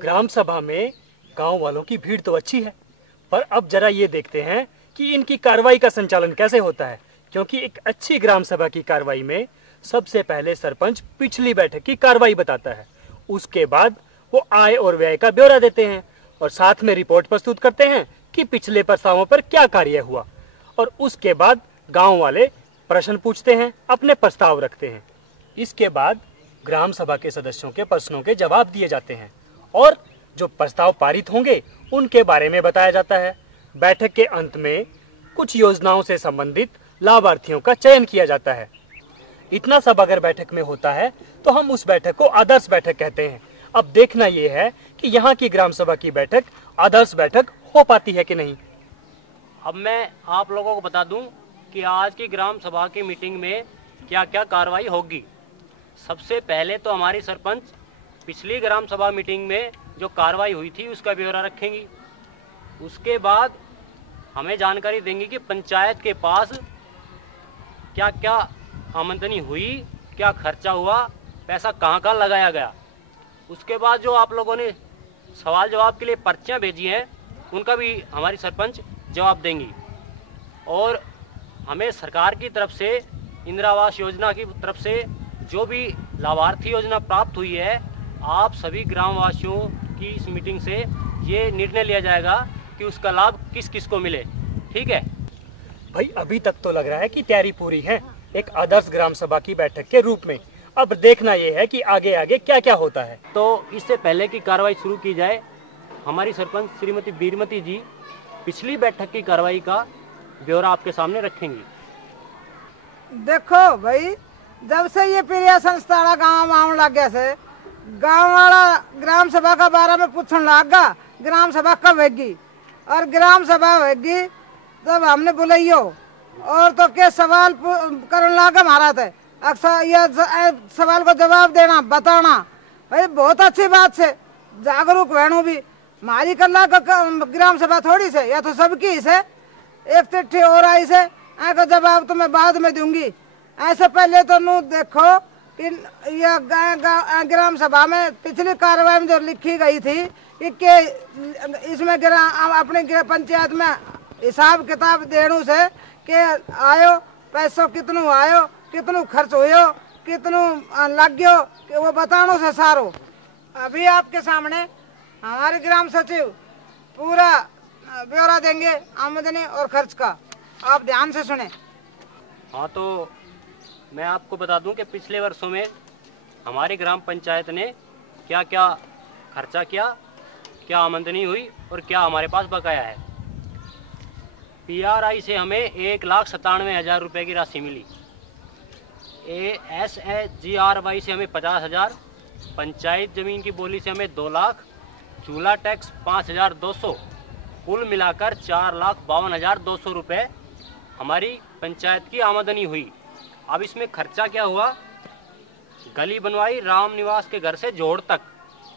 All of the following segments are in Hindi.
ग्राम सभा में गांव वालों की भीड़ तो अच्छी है, पर अब जरा ये देखते हैं कि इनकी कार्रवाई का संचालन कैसे होता है। क्योंकि एक अच्छी ग्राम सभा की कार्रवाई में सबसे पहले सरपंच पिछली बैठक की कार्रवाई बताता है, उसके बाद वो आय और व्यय का ब्यौरा देते हैं और साथ में रिपोर्ट प्रस्तुत करते हैं कि पिछले प्रस्तावों पर क्या कार्य हुआ, और उसके बाद गांव वाले प्रश्न पूछते हैं, अपने प्रस्ताव रखते हैं। इसके बाद ग्राम सभा के सदस्यों के प्रश्नों के जवाब दिए जाते हैं और जो प्रस्ताव पारित होंगे उनके बारे में बताया जाता है। बैठक के अंत में कुछ योजनाओं से संबंधित लाभार्थियों का चयन किया जाता है। इतना सब अगर बैठक में होता है तो हम उस बैठक को आदर्श बैठक कहते हैं। अब देखना यह है कि यहाँ की ग्राम सभा की बैठक आदर्श बैठक हो पाती है कि नहीं। अब मैं आप लोगों को बता दूं कि आज की ग्राम सभा की मीटिंग में क्या क्या कार्रवाई होगी। सबसे पहले तो हमारी सरपंच पिछली ग्राम सभा मीटिंग में जो कार्रवाई हुई थी उसका ब्यौरा रखेंगी। उसके बाद हमें जानकारी देंगी कि पंचायत के पास क्या क्या आमदनी हुई, क्या खर्चा हुआ, पैसा कहाँ कहाँ लगाया गया। उसके बाद जो आप लोगों ने सवाल जवाब के लिए पर्चियाँ भेजी हैं उनका भी हमारी सरपंच जवाब देंगी। और हमें सरकार की तरफ से इंदिरा आवास योजना की तरफ से जो भी लाभार्थी योजना प्राप्त हुई है, आप सभी ग्रामवासियों की इस मीटिंग से ये निर्णय लिया जाएगा कि उसका लाभ किस किस को मिले। ठीक है भाई, अभी तक तो लग रहा है कि तैयारी पूरी है एक आदर्श ग्राम सभा की बैठक के रूप में। अब देखना यह है कि आगे आगे क्या क्या होता है। तो इससे पहले की कार्रवाई शुरू की जाए, हमारी सरपंच श्रीमती बीरमती जी पिछली बैठक की कार्रवाई का ब्यौरा आपके सामने रखेंगी। देखो भाई, जब से ये प्रिया संस्था गाँव आने लग गया से गाँव वाला ग्राम सभा का बारे में पूछने लगा ग्राम सभा कब होगी, और ग्राम सभा होगी तब हमने बुलाइयो और तो के सवाल करने लगा महाराज है। अक्सर ये सवाल को जवाब देना बताना भाई बहुत अच्छी बात से जागरूक बहनों भी हमारी कला का ग्राम सभा थोड़ी से, या तो सबकी से एक चिट्ठी और आई से का जवाब तो मैं बाद में दूंगी। ऐसे पहले तो नू देखो कि यह ग्राम सभा में पिछली कार्रवाई में जो लिखी गई थी कि इसमें अपने पंचायत में हिसाब किताब देने से के आयो पैसों कितनू आयो, कितनू खर्च हुयो, कितनू लग गयो, कि वो बतानो से सारो। अभी आपके सामने हमारे ग्राम सचिव पूरा ब्यौरा देंगे आमदनी और खर्च का, आप ध्यान से सुने। हाँ, तो मैं आपको बता दूं कि पिछले वर्षों में हमारी ग्राम पंचायत ने क्या क्या खर्चा किया, क्या आमदनी हुई और क्या हमारे पास बकाया है। PRI से हमें 1,97,000 रुपये की राशि मिली। SGRY से हमें 50,000, पंचायत जमीन की बोली से हमें 2 लाख, चूल्हा टैक्स 5,200, कुल मिलाकर 4,52,200 रुपये हमारी पंचायत की आमदनी हुई। अब इसमें खर्चा क्या हुआ, गली बनवाई राम निवास के घर से जोड़ तक,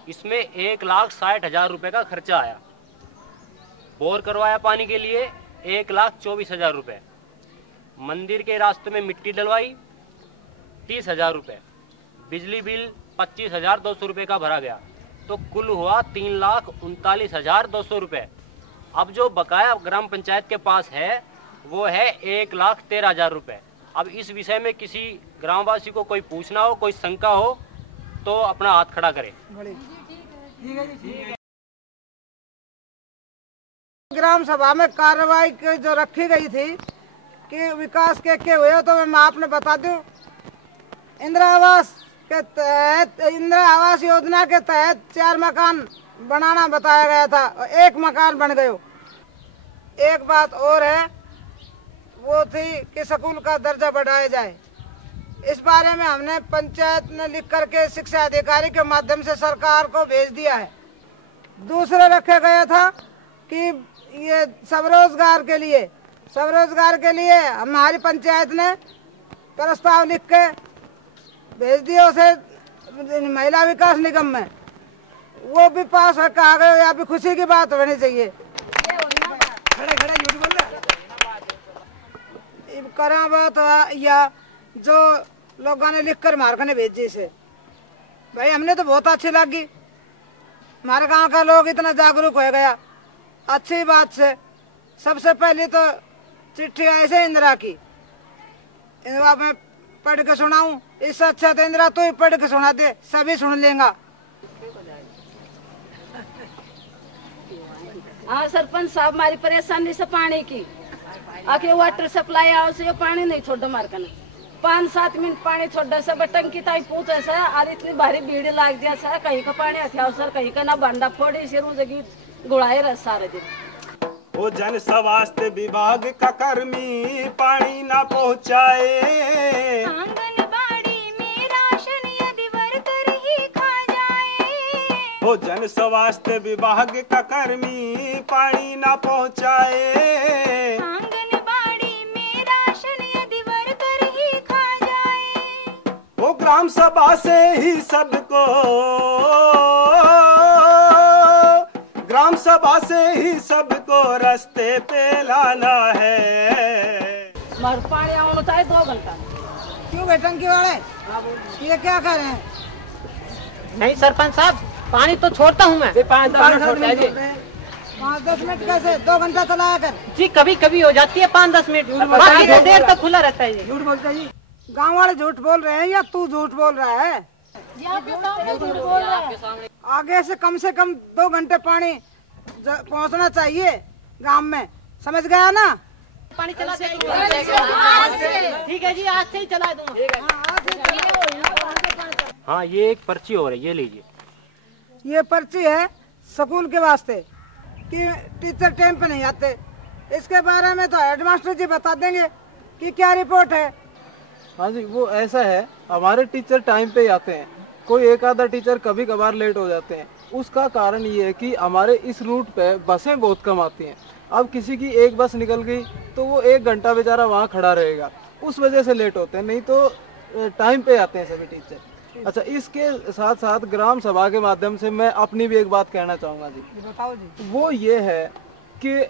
इसमें 1,60,000 रुपये का खर्चा आया। बोर करवाया पानी के लिए 1,24,000 रुपये। मंदिर के रास्ते में मिट्टी डलवाई 30,000 रुपये। बिजली बिल 25,200 रुपये का भरा गया, तो कुल हुआ 3,39,200 रुपये। अब जो बकाया ग्राम पंचायत के पास है वो है 1,13,000 रुपये। अब इस विषय में किसी ग्रामवासी को कोई पूछना हो, कोई शंका हो तो अपना हाथ खड़ा करे। ग्राम सभा में कार्रवाई जो रखी गई थी कि विकास के हुए, तो मैं आपने बता दूं इंदिरा आवास के तहत, इंदिरा आवास योजना के तहत 4 मकान बनाना बताया गया था और 1 मकान बन गयो। एक बात और है, वो थी कि स्कूल का दर्जा बढ़ाया जाए। इस बारे में हमने पंचायत ने लिख करके शिक्षा अधिकारी के माध्यम से सरकार को भेज दिया है। दूसरा रखा गया था कि ये स्वरोजगार के लिए हमारी पंचायत ने प्रस्ताव लिख के भेज दिया उसे महिला विकास निगम में, वो भी पास होकर आ गए। यहाँ भी खुशी की बात होनी चाहिए। करा बात या जो लोगों ने लिख कर मारकर ने भेजी से, भाई हमने तो बहुत अच्छी लगी। हमारे गांव का लोग इतना जागरूक हो गया अच्छी बात से। सबसे पहले तो चिट्ठी ऐसे इंदिरा की, इंदिरा मैं पढ़ के सुनाऊं, इससे अच्छा तो इंदिरा तू ही पढ़ के सुना दे, सभी सुन लेगा। हाँ सरपंच साहब, हमारी परेशानी से पानी की आखिर वाटर सप्लाई आओ से पानी नहीं छोड़ मार कर 5-7 मिनट पानी छोड़ से टंकी ताई पूछे से और इतनी भारी भीड़ लाग दिया से कहीं का पानी हथियाओ सर कहीं का ना बांधा फोड़ी से जगी गुड़ाए रह सारे दिन। वो जन स्वास्थ्य विभाग का कर्मी पानी ना पहुँचाए, आंगनबाड़ी में राशन यदि वर्कर ही खा जाए। वो जन स्वास्थ्य विभाग का कर्मी पानी ना पहुँचाए, आंगनबाड़ी में राशन यदि वर्कर ही खा जाए। वो ग्राम सभा से ही सबको, ग्राम सभा से ही सबको रास्ते पे लाना है। मार पानी आना चाहिए 2 घंटा। क्यों बे टंकी वाले, ये क्या कर रहे हैं? नहीं सरपंच साहब, पानी तो छोड़ता हूँ मैं। 5-10 मिनट कैसे 2 घंटा चलाया कर जी, कभी कभी हो जाती है 5-10 मिनट, बाकी तो देर तक खुला रहता है। झूठ बोलता है। गाँव वाले झूठ बोल रहे हैं या तू झूठ बोल रहा है? आगे से कम 2 घंटे पानी पहुंचना चाहिए गांव में, समझ गया ना? पानी चला ठीक है जी, आज से ही चला दूंगा। हाँ, ये एक पर्ची और है, ये लीजिए। ये पर्ची है स्कूल के वास्ते कि टीचर टाइम पे नहीं आते। इसके बारे में तो हेडमास्टर जी बता देंगे कि क्या रिपोर्ट है। हाँ जी, वो ऐसा है, हमारे टीचर टाइम पे आते हैं, कोई एक आधा टीचर कभी कभार लेट हो जाते हैं। उसका कारण ये है कि हमारे इस रूट पे बसें बहुत कम आती हैं। अब किसी की एक बस निकल गई तो वो 1 घंटा बेचारा वहाँ खड़ा रहेगा, उस वजह से लेट होते हैं, नहीं तो टाइम पे आते हैं सभी टीचर। अच्छा, इसके साथ साथ ग्राम सभा के माध्यम से मैं अपनी भी एक बात कहना चाहूँगा जी। बताओ जी। वो ये है कि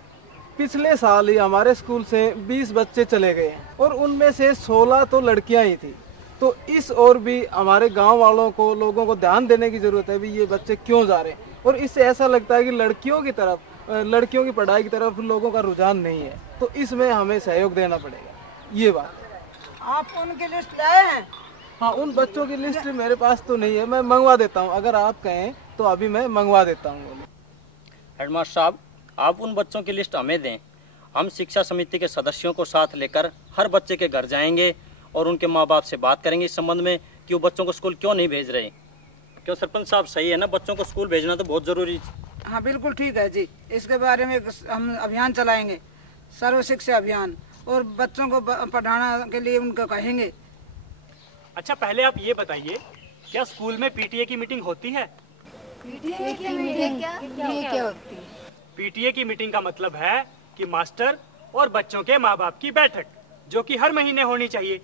पिछले साल ही हमारे स्कूल से 20 बच्चे चले गए और उनमें से 16 तो लड़कियां ही थी। तो इस और भी हमारे गांव वालों को, लोगों को ध्यान देने की जरूरत है भी ये बच्चे क्यों जा रहे हैं। और इससे ऐसा लगता है कि लड़कियों की तरफ, लड़कियों की पढ़ाई की तरफ लोगों का रुझान नहीं है, तो इसमें हमें सहयोग देना पड़ेगा। ये बात आप उनकी लिस्ट लाए हैं? हाँ, उन बच्चों की लिस्ट मेरे पास तो नहीं है, मैं मंगवा देता हूँ। अगर आप कहें तो अभी मैं मंगवा देता हूँ। हेडमास्टर साहब, आप उन बच्चों की लिस्ट हमें दें, हम शिक्षा समिति के सदस्यों को साथ लेकर हर बच्चे के घर जाएंगे और उनके माँ बाप से बात करेंगे इस संबंध में कि वो बच्चों को स्कूल क्यों नहीं भेज रहे। क्यों सरपंच साहब, सही है ना? बच्चों को स्कूल भेजना तो बहुत जरूरी है। हाँ बिल्कुल ठीक है जी। इसके बारे में हम अभियान चलाएंगे, सर्व शिक्षा अभियान, और बच्चों को पढ़ाना के लिए उनको कहेंगे। अच्छा, पहले आप ये बताइए, क्या स्कूल में पीटीए की मीटिंग होती है? पीटीए की मीटिंग क्या होती है? पीटीए की मीटिंग का मतलब है कि मास्टर और बच्चों के माँ बाप की बैठक, जो कि हर महीने होनी चाहिए।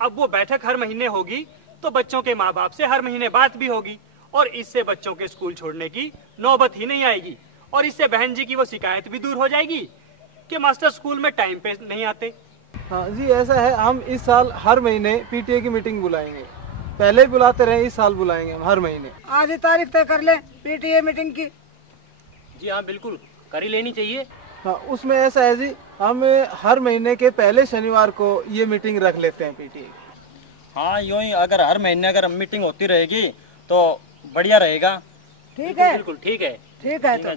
अब वो बैठक हर महीने होगी तो बच्चों के माँ बाप से हर महीने बात भी होगी, और इससे बच्चों के स्कूल छोड़ने की नौबत ही नहीं आएगी। और इससे बहन जी की वो शिकायत भी दूर हो जाएगी कि मास्टर स्कूल में टाइम पे नहीं आते। हाँ जी, ऐसा है, हम इस साल हर महीने पीटीए की मीटिंग बुलाएंगे। पहले भी बुलाते रहे, इस साल बुलाएंगे हम हर महीने। आज ही तारीख तय कर ले पीटीए मीटिंग की। जी हाँ, बिल्कुल कर ही लेनी चाहिए। हाँ, उसमें ऐसा है जी, हम हर महीने के पहले शनिवार को ये मीटिंग रख लेते हैं पीटीए। हाँ, यूँ ही अगर हर महीने अगर मीटिंग होती रहेगी तो बढ़िया रहेगा। ठीक है, बिल्कुल ठीक है। ठीक है तो